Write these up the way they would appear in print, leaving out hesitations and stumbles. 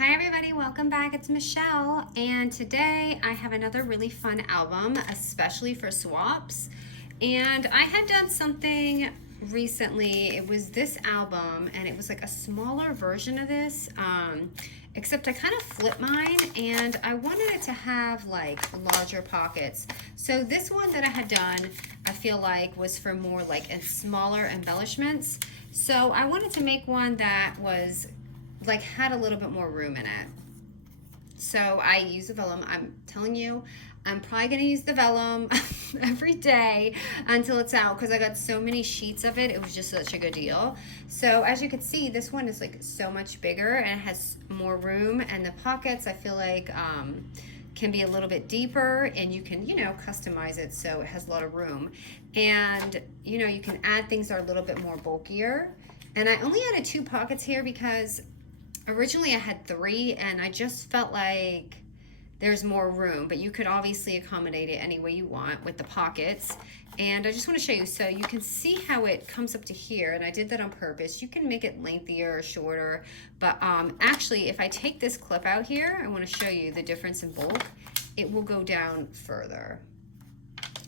Hi everybody, welcome back. It's Michelle, and today I have another really fun album, especially for swaps. And I had done something recently. It was this album, and it was like a smaller version of this, except I kind of flipped mine, and I wanted it to have like larger pockets. So this one that I had done, I feel like was for more like smaller embellishments. So I wanted to make one that was like had a little bit more room in it. So I use the vellum. I'm telling you, I'm probably gonna use the vellum every day until it's out because I got so many sheets of it. It was just such a good deal. So as you can see, this one is like so much bigger and it has more room, and the pockets I feel like can be a little bit deeper, and you can, customize it so it has a lot of room. And, you can add things that are a little bit more bulkier. And I only added 2 pockets here because originally I had 3, and I just felt like there's more room, but you could obviously accommodate it any way you want with the pockets. And I just want to show you, so you can see how it comes up to here, and I did that on purpose. You can make it lengthier or shorter, but actually if I take this clip out here, I want to show you the difference in bulk. It will go down further.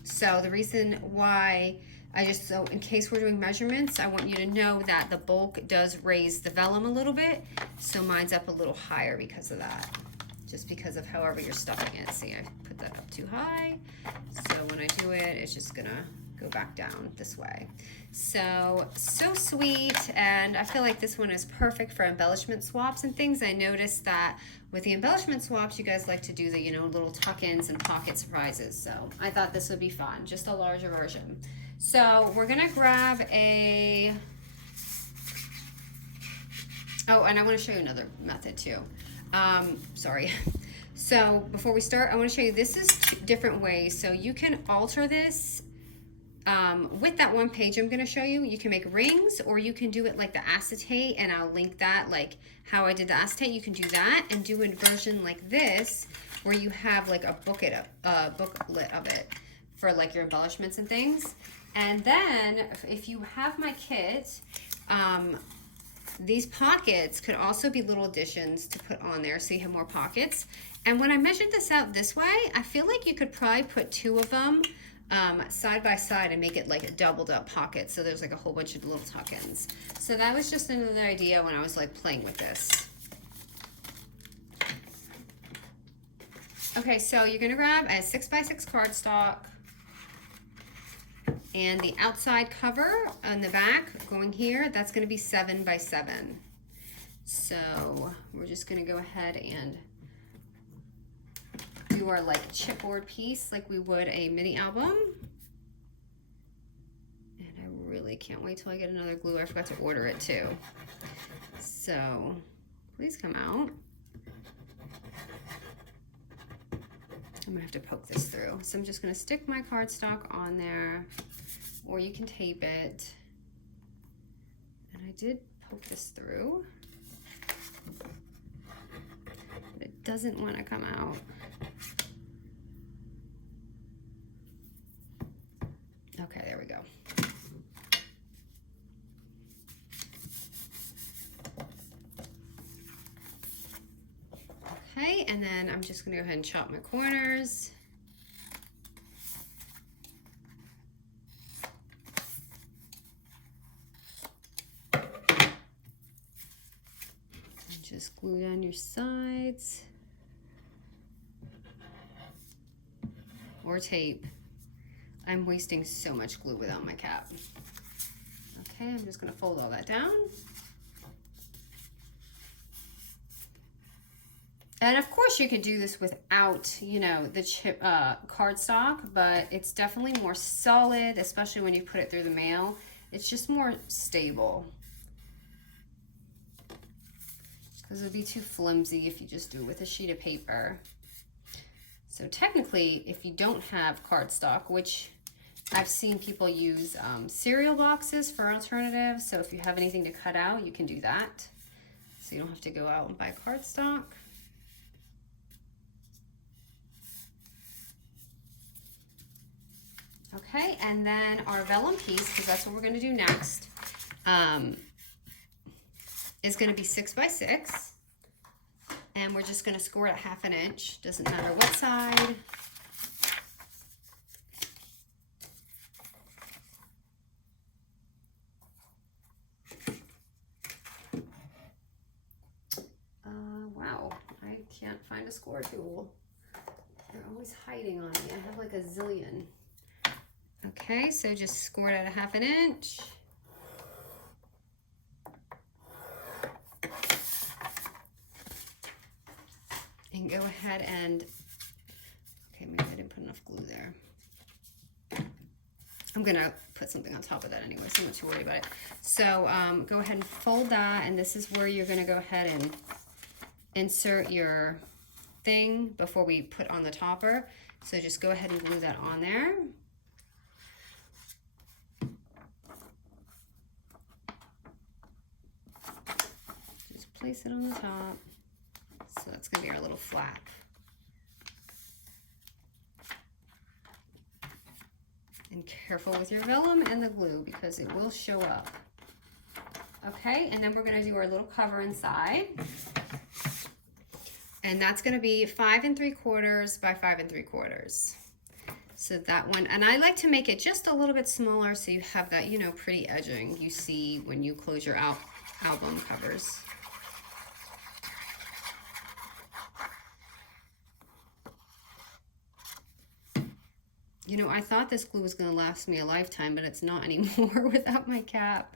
So the reason why so in case we're doing measurements, I want you to know that the bulk does raise the vellum a little bit. So mine's up a little higher because of that. Just because of however you're stuffing it. See, I put that up too high. So when I do it, it's just gonna go back down this way. So sweet, and I feel like this one is perfect for embellishment swaps and things. I noticed that with the embellishment swaps, you guys like to do the, little tuck-ins and pocket surprises. So I thought this would be fun, just a larger version. So we're gonna grab a, oh, and I wanna show you another method too. Sorry. So before we start, I wanna show you, this is 2 different ways. So you can alter this with that one page I'm gonna show you. You can make rings, or you can do it like the acetate, and I'll link that, like how I did the acetate. You can do that and do a version like this, where you have like a booklet of it for like your embellishments and things. And then if you have my kit, these pockets could also be little additions to put on there, so you have more pockets. And when I measured this out this way, I feel like you could probably put 2 of them side by side and make it like a doubled up pocket, so there's like a whole bunch of little tuck-ins. So that was just another idea when I was like playing with this. Okay, so you're gonna grab a 6x6 cardstock, and the outside cover on the back going here, that's gonna be 7x7. So we're just gonna go ahead and do our like chipboard piece like we would a mini album. And I really can't wait till I get another glue. I forgot to order it too. So please come out. I'm gonna have to poke this through. So I'm just gonna stick my cardstock on there, or you can tape it. And I did poke this through, but it doesn't want to come out. Okay, there we go. Okay, and then I'm just gonna go ahead and chop my corners. And just glue down your sides. Or tape. I'm wasting so much glue without my cap. Okay, I'm just gonna fold all that down. And of course you could do this without, the chip cardstock, but it's definitely more solid, especially when you put it through the mail. It's just more stable. Because it would be too flimsy if you just do it with a sheet of paper. So technically, if you don't have cardstock, which I've seen people use cereal boxes for alternatives, so if you have anything to cut out, you can do that. So you don't have to go out and buy cardstock. Okay, and then our vellum piece, because that's what we're going to do next, is going to be 6x6. And we're just going to score it at 1/2 inch. Doesn't matter what side. Wow, I can't find a score tool. They're always hiding on me. I have like a zillion. Okay, so just score it at 1/2 inch. And go ahead and, okay, maybe I didn't put enough glue there. I'm gonna put something on top of that anyway, so I'm not too worried about it. So go ahead and fold that, and this is where you're gonna go ahead and insert your thing before we put on the topper. So just go ahead and glue that on there. Just place it on the top. So that's gonna be our little flap. And careful with your vellum and the glue because it will show up. Okay, and then we're gonna do our little cover inside. And that's gonna be 5 3/4 by 5 3/4. So that one, and I like to make it just a little bit smaller so you have that, you know, pretty edging you see when you close your album covers. You know, I thought this glue was gonna last me a lifetime, but it's not anymore without my cap.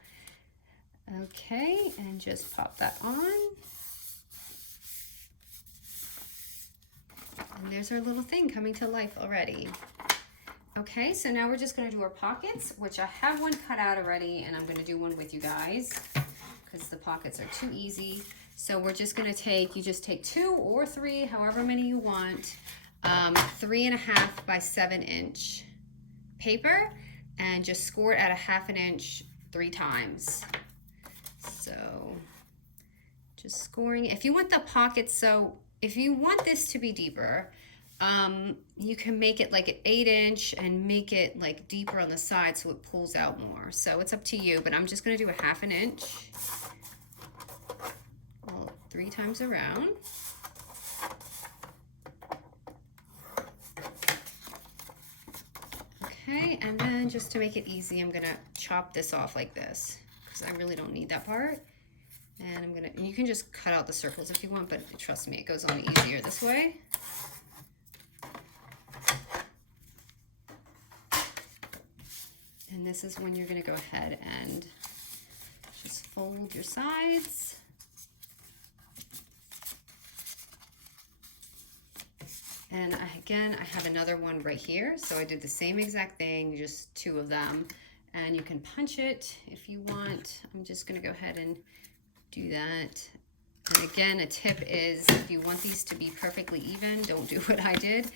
Okay, and just pop that on. And there's our little thing coming to life already. Okay, so now we're just gonna do our pockets, which I have one cut out already, and I'm gonna do one with you guys because the pockets are too easy. So we're just gonna take, you just take 2 or 3, however many you want, 3.5 by 7 inch paper, and just score it at 1/2 inch 3 times. So just scoring. If you want the pockets, so if you want this to be deeper, you can make it like an 8 inch and make it like deeper on the side so it pulls out more. So it's up to you, but I'm just gonna do 1/2 inch, all 3 times around. Okay, and then just to make it easy, I'm gonna chop this off like this because I really don't need that part. And I'm gonna, you can just cut out the circles if you want, but trust me, it goes on easier this way. And this is when you're gonna go ahead and just fold your sides. And again, I have another one right here. So I did the same exact thing, just 2 of them. And you can punch it if you want. I'm just gonna go ahead and do that. And again, a tip is if you want these to be perfectly even, don't do what I did.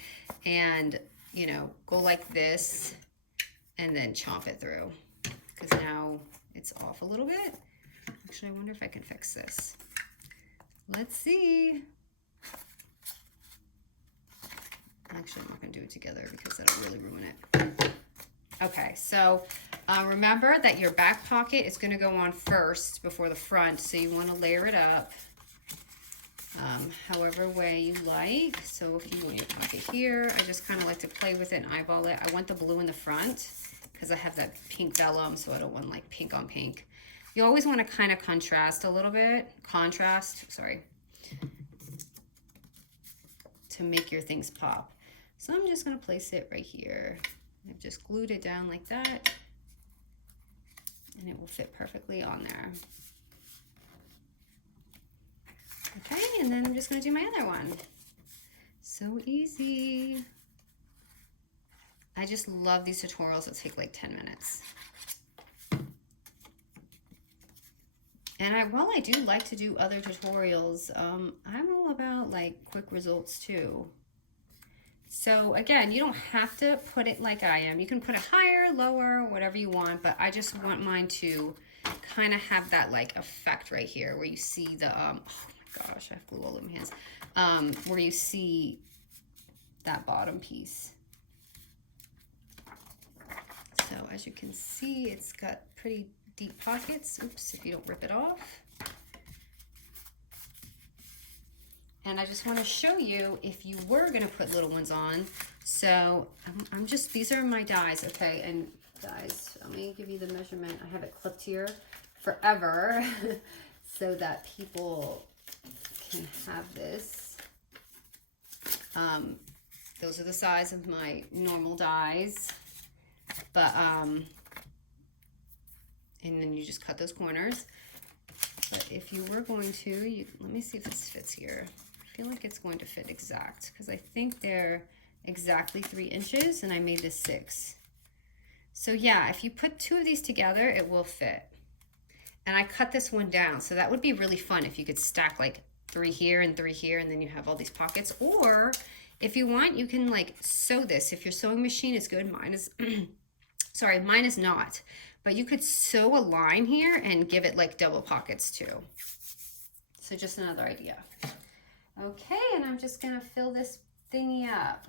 And, you know, go like this and then chomp it through. Because now it's off a little bit. Actually, I wonder if I can fix this. Let's see. Actually, I'm not gonna do it together because that'll really ruin it. Okay, so remember that your back pocket is gonna go on first before the front, so you wanna layer it up however way you like. So if you want your pocket here, I just kinda like to play with it and eyeball it. I want the blue in the front because I have that pink vellum, so I don't want like pink on pink. You always wanna kinda contrast a little bit, to make your things pop. So I'm just gonna place it right here. I've just glued it down like that, and it will fit perfectly on there. Okay, and then I'm just gonna do my other one. So easy. I just love these tutorials that take like 10 minutes. And while I do like to do other tutorials, I'm all about like quick results too. So again, you don't have to put it like I am. You can put it higher, lower, whatever you want, but I just want mine to kind of have that like effect right here where you see the, oh my gosh, I have glue all over my hands, where you see that bottom piece. So as you can see, it's got pretty deep pockets. Oops, if you don't rip it off. And I just want to show you if you were going to put little ones on. So I'm just, these are my dies, okay? And guys, let me give you the measurement. I have it clipped here forever so that people can have this. Those are the size of my normal dies. But, and then you just cut those corners. But if you were going to, let me see if this fits here. I feel like it's going to fit exact because I think they're exactly 3 inches and I made this 6. So yeah, if you put 2 of these together, it will fit. And I cut this one down, so that would be really fun if you could stack like 3 here and 3 here, and then you have all these pockets. Or if you want, you can like sew this. If your sewing machine is good, mine is, sorry, mine is not. But you could sew a line here and give it like double pockets too. So just another idea. Okay, and I'm just gonna fill this thingy up.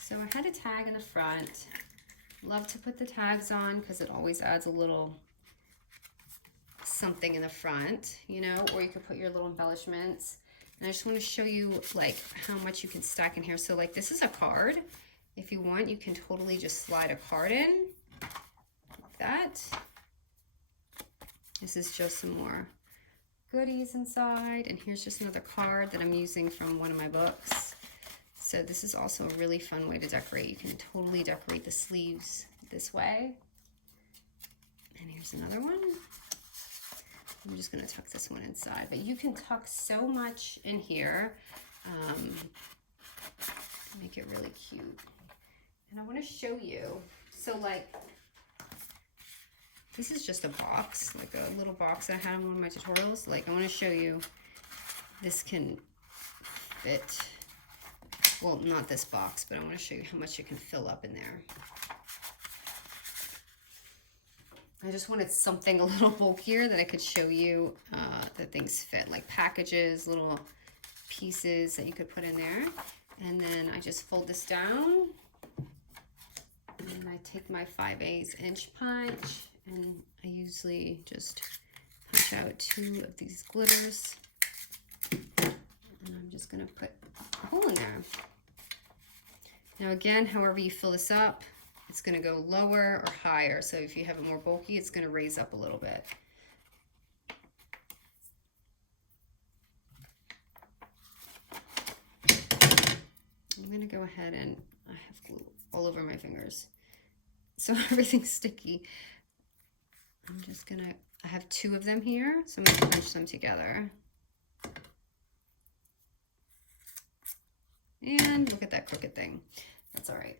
So I had a tag in the front. Love to put the tags on because it always adds a little something in the front, you know, or you could put your little embellishments. And I just want to show you like how much you can stack in here. So like this is a card. If you want, you can totally just slide a card in like that. This is just some more goodies inside. And here's just another card that I'm using from one of my books. So this is also a really fun way to decorate. You can totally decorate the sleeves this way. And here's another one. I'm just gonna tuck this one inside, but you can tuck so much in here. Make it really cute. And I wanna show you, so like, this is just a box, like a little box that I had in one of my tutorials. Like I wanna show you, this can fit, well, not this box, but I wanna show you how much it can fill up in there. I just wanted something a little bulkier that I could show you that things fit, like packages, little pieces that you could put in there. And then I just fold this down and I take my 5/8 inch punch and I usually just punch out 2 of these glitters. And I'm just gonna put a hole in there. Now again, however you fill this up, it's going to go lower or higher. So if you have it more bulky, it's going to raise up a little bit. I'm going to go ahead and I have glue all over my fingers, so everything's sticky. I'm just going to, I have 2 of them here, so I'm going to punch them together. And look at that crooked thing. That's all right.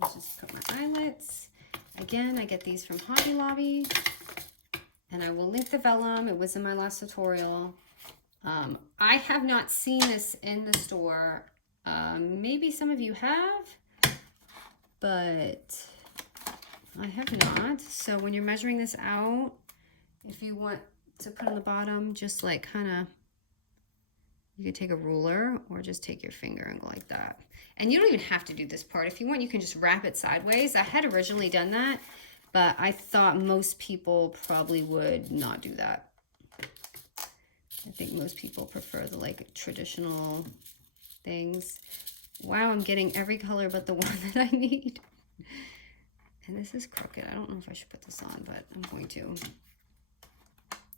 Let's just put my eyelets. Again, I get these from Hobby Lobby, and I will link the vellum. It was in my last tutorial. I have not seen this in the store. Maybe some of you have, but I have not. So when you're measuring this out, if you want to put on the bottom, just like kind of, you could take a ruler or just take your finger and go like that. And you don't even have to do this part. If you want, you can just wrap it sideways. I had originally done that, but I thought most people probably would not do that. I think most people prefer the like traditional things. Wow, I'm getting every color but the one that I need. And this is crooked. I don't know if I should put this on, but I'm going to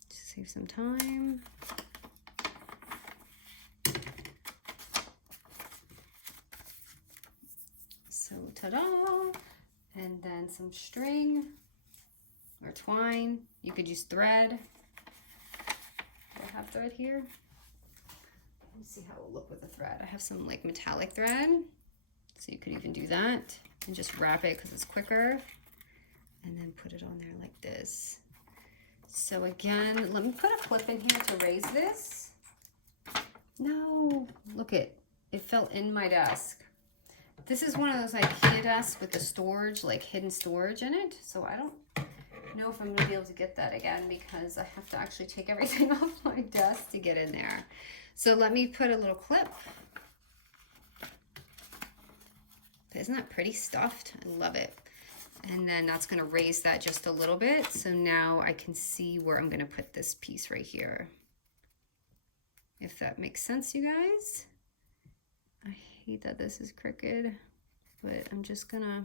save some time. So ta-da! And then some string or twine. You could use thread. Do I have thread here? Let me see how it will look with the thread. I have some like metallic thread, so you could even do that and just wrap it because it's quicker, and then put it on there like this. So again, let me put a clip in here to raise this. No, look it fell in my desk. This is one of those IKEA desks with the storage, like hidden storage in it. So I don't know if I'm gonna be able to get that again because I have to actually take everything off my desk to get in there. So let me put a little clip. Isn't that pretty stuffed? I love it. And then that's gonna raise that just a little bit. So now I can see where I'm gonna put this piece right here. If that makes sense, you guys. I hate that this is crooked, but I'm just gonna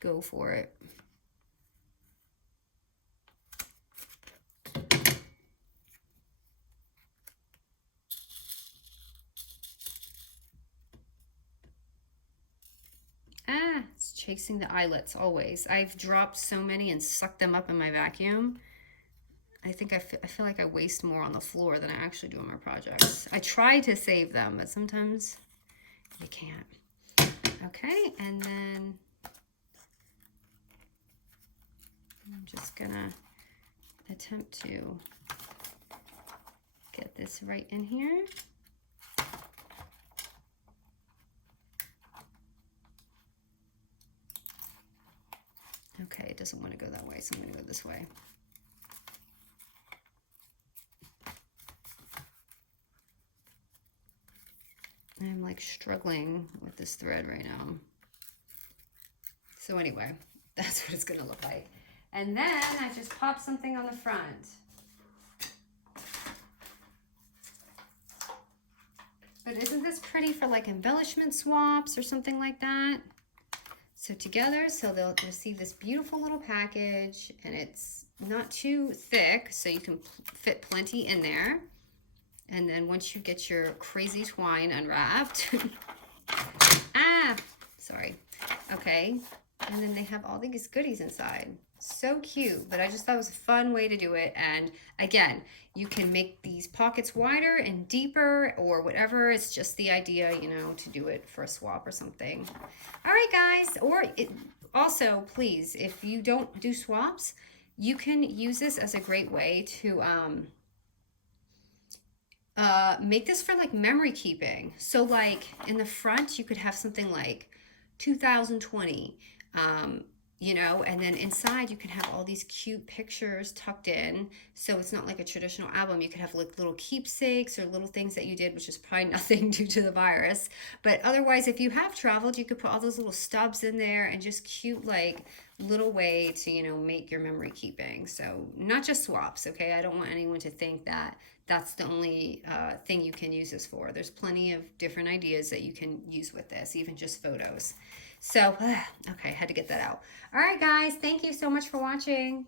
go for it. Ah, it's chasing the eyelets always. I've dropped so many and sucked them up in my vacuum. I think I feel like I waste more on the floor than I actually do on my projects. I try to save them, but sometimes you can't. Okay, and then I'm just gonna attempt to get this right in here. Okay, it doesn't want to go that way, so I'm going to go this way. I'm like struggling with this thread right now. So anyway, that's what it's going to look like. And then I just pop something on the front. But isn't this pretty for like embellishment swaps or something like that? So together, so they'll receive this beautiful little package, and it's not too thick, so you can fit plenty in there. And then once you get your crazy twine unwrapped, sorry. Okay, and then they have all these goodies inside. So cute, but I just thought it was a fun way to do it. And again, you can make these pockets wider and deeper or whatever. It's just the idea, you know, to do it for a swap or something. All right, guys. Or also, please, if you don't do swaps, you can use this as a great way to make this for like memory keeping. So like in the front, you could have something like 2020, you know, and then inside you can have all these cute pictures tucked in. So it's not like a traditional album. You could have like little keepsakes or little things that you did, which is probably nothing due to the virus. But otherwise, if you have traveled, you could put all those little stubs in there and just cute, like little way to, you know, make your memory keeping. So not just swaps, okay? I don't want anyone to think that that's the only thing you can use this for. There's plenty of different ideas that you can use with this, even just photos. So, okay, had to get that out. All right, guys, thank you so much for watching.